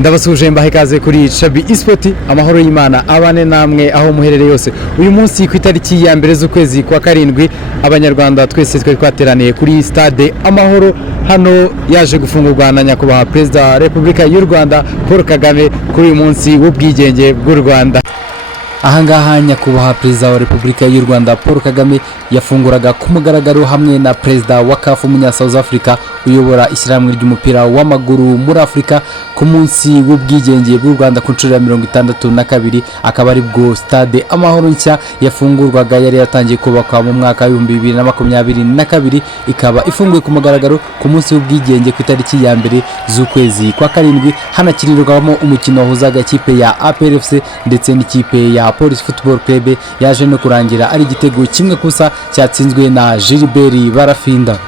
ndabasuje mbahe ikaze kuri Chabi Esport amahoro y'Imana abane namwe aho muherereye yose. Uyu munsi ku itariki ya mbere z'ukwezi kwa karindwi abanyarwanda twese twari twateraniye kuri stade Amahoro hano yaje gufungurwa na nyakubahwa Perezida wa Repubulika y'u Rwanda Paul Kagame kuri uyu munsi w'ubwigenge bw'u Rwanda. Ahangaha nyakubahwa Perezida wa Repubulika y'u Rwanda Paul Kagame yafunguraga ku mugaragaro hamwe na Perezida wa CAF umunya South Africa uyobora ishyirahamwe ry'umupira w'amaguru muri Afrika ku munsi w'ubwigenge bw'u Rwanda ku nshuro ya 62 akaba ari bwo stade Amahoro nshya yafungurwaga yari yatangiye kubakwa mu mwaka wa 2022 ikaba ifunguye ku mugaragaro ku munsi w'ubwigenge ku itariki ya mbere z'ukwezi kwa karindwi hanakirirwamo umukino wahuzaga ikipe ya APRFC ndetse n'ikipe ya Police Football Club yaje no kurangira ari igitego kimwe kusa cyatsinzwe na Gilbert Barafinda.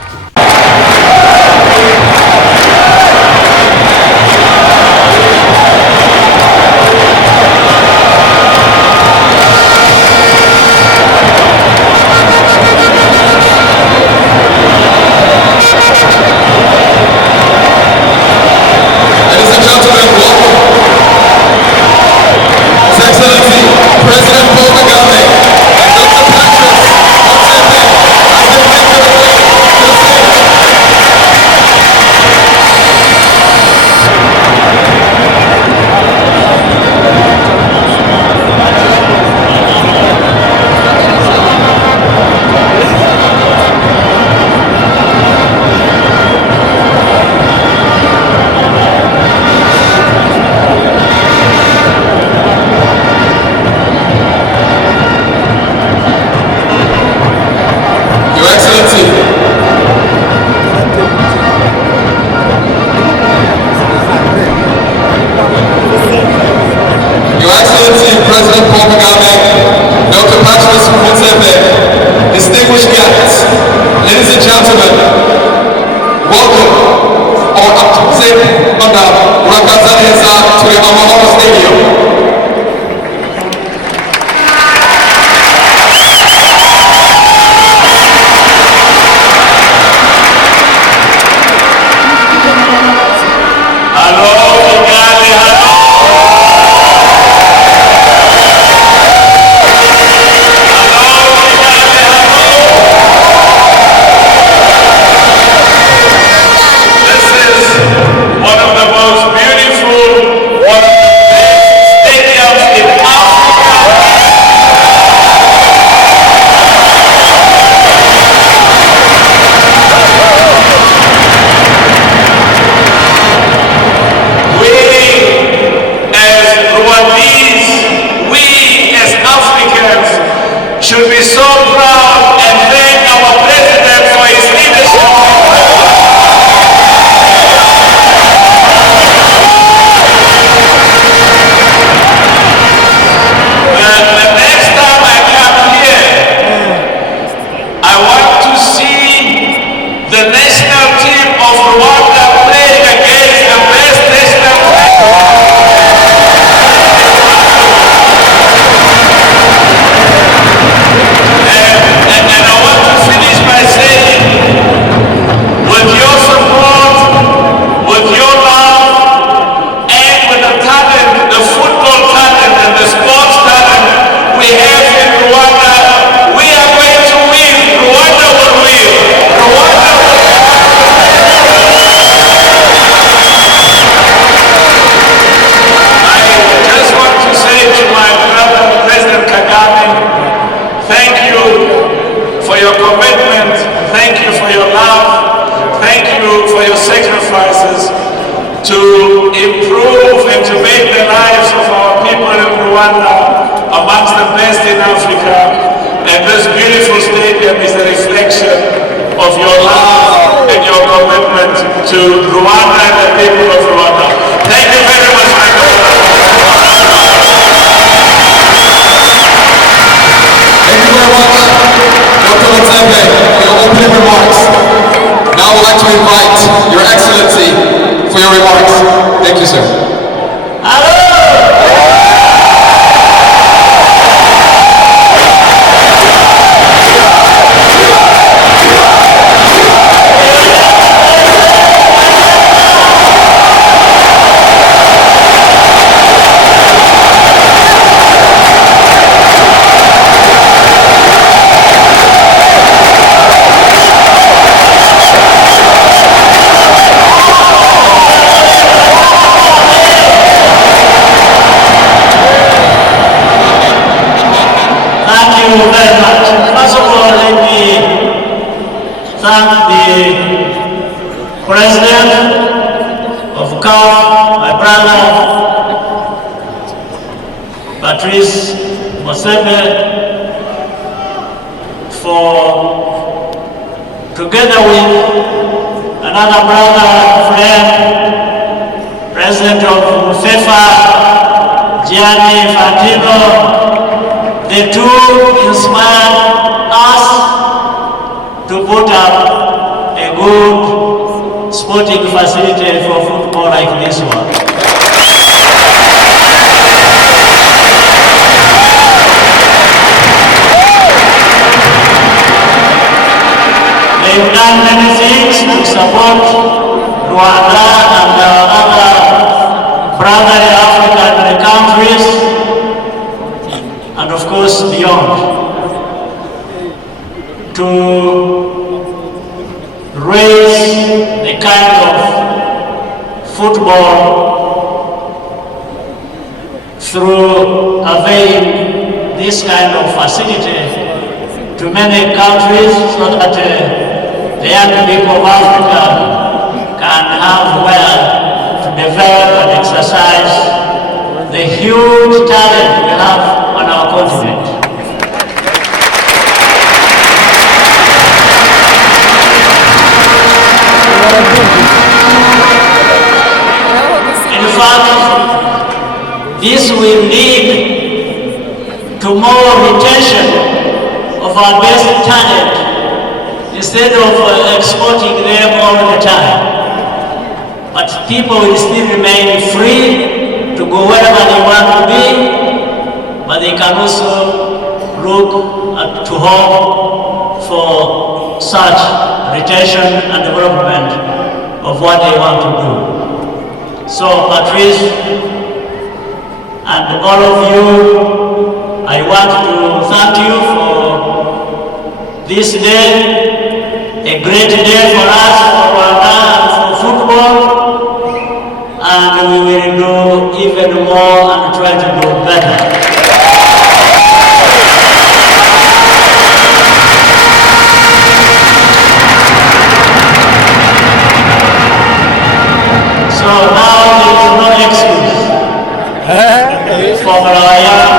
President Paul Kagame, Dr. Patrice Motsepe, distinguished guests, ladies and gentlemen, welcome or Motsepe Madam Rakazaneza to the Amahoro Stadium. Should be so proud and thank our president for his leadership. And the next time I come here, I want to see the national team of Rwanda playing against the best national team. And I want to finish by saying, with your support, with your love, and with the talent, the football talent and the sports talent we have in Rwanda, we are going to win. Rwanda will win. Rwanda will win. I just want to say to my brother, President Kagame, thank you for your commitment, thank you for your love, thank you for your sacrifices to improve and to make the lives of our people in Rwanda amongst the best in Africa. And this beautiful stadium is a reflection of your love and your commitment to Rwanda and the people of Rwanda. Thank you very much, my brother. Thank you very much, Dr. Motsepe, for your opening remarks. Now I would like to invite Your Excellency for your remarks. Thank you, sir. you very much. First of all, let me thank the President of CAF, my brother, Patrice Mosebe, for, together with another brother, friend, President of FIFA, Gianni Fantino, the two inspired us to put up a good sporting facility for football like this one. They've done many things to support Rwanda and other brotherly African countries, and of course beyond, to raise the kind of football through availing this kind of facility to many countries, so that the young people of Africa can have where to develop and exercise the huge talent we have on our continent. In fact, this will lead to more retention of our best talent instead of exporting them all the time. But people will still remain free to go wherever they want to be, but they can also look to home for such retention and development of what they want to do. So Patrice and all of you, I want to thank you for this day, a great day for us, for Rwanda, and for football, and we will do even more and try to do better. So now there is no excuse for our young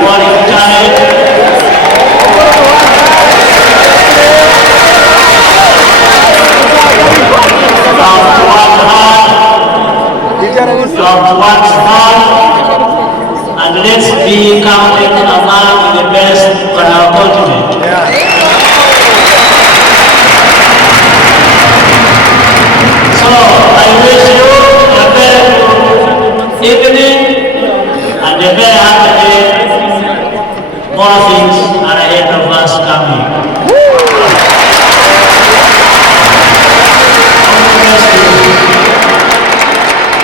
footballing talent. And let's be counted among the best on our continent. So I wish you a very good evening and a very happy day. More things are ahead of us coming.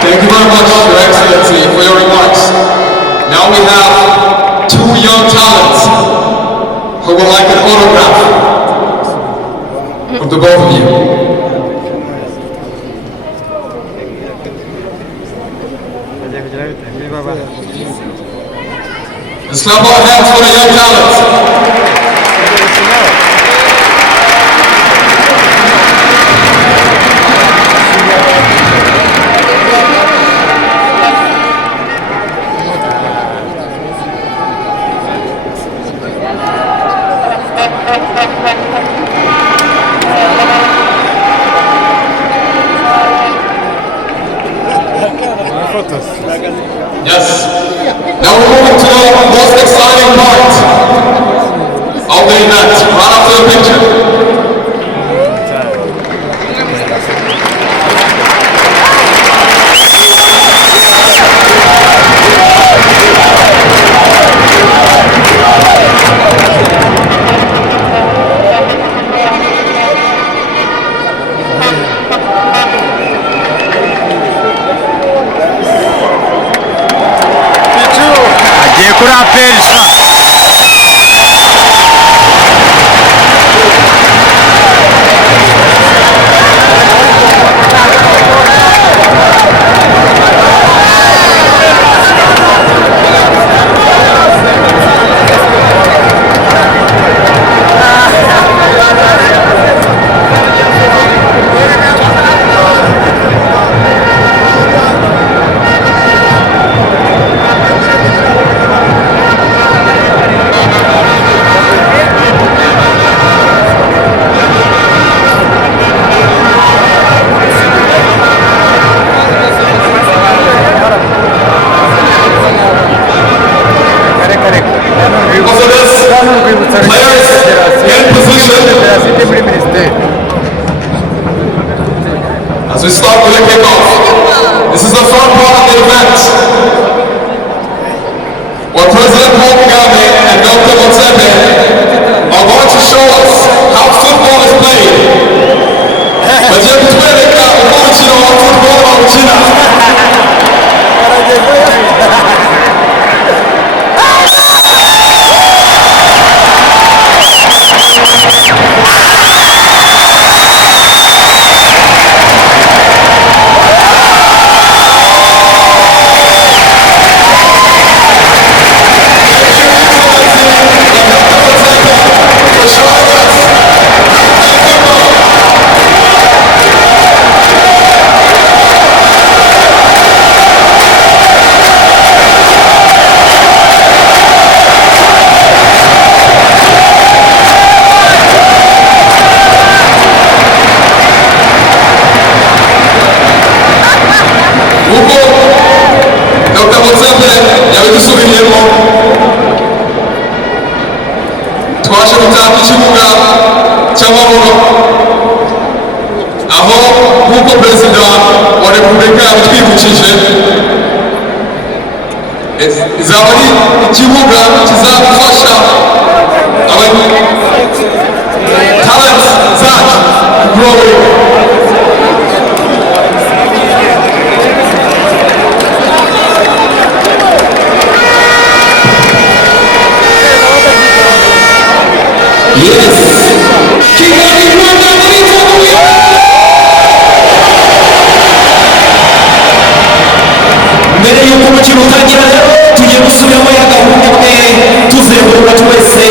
Thank you very much, Your Excellency, for your remarks. Now we have two young talents who would like an autograph from the both of you. Let's clap our hands for the young talents. Yes. Now we're moving to the most exciting part of the event. Right after the picture. event where President Paul Kagame and Dr. Motsepe are going to show us how football is played. Bagiye kutwereka uko umukino wa football bawukina. Dr. Motsepe yabidusubiriyemo twaje gutanga ikibuga cy'Amahoro aho nk'uko perezida wa repubulika yabitwibukije izaba ari ikibuga kizadufasha talent zacu growing. Yes! Kigali, Rwanda, mbere y'uko umukino utangira rero tugiye gusubiramo ya gahunda imwe tuzenguruka twese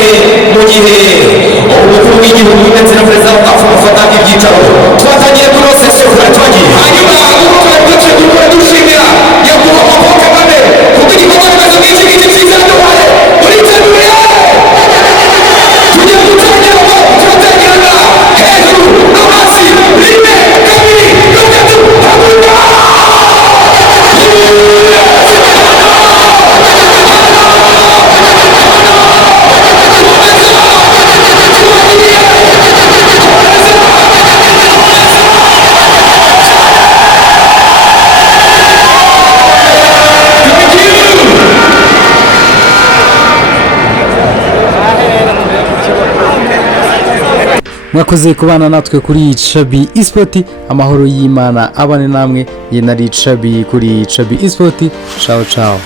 mu gihe umukuru w'igihugu ndetse na perezida wa afurika bafata ibyicaro twatangiye kuri section twari twagiye hanyuma uko twari dutegura dushimira nyakubahwa Paul Kagame kuko igikorwa remezo nk'iki ngiki cyiza duhaye uriteguye tugiye gutangira ngo turatangirana hejuru no hasi rimwe kabiri gatatu haguruka. mwakoze kubana natwe kuri Chabi Esport. Amahoro y'Imana abane namwe. Ye nari Chabi kuri Chabi Esport. Ciao ciao.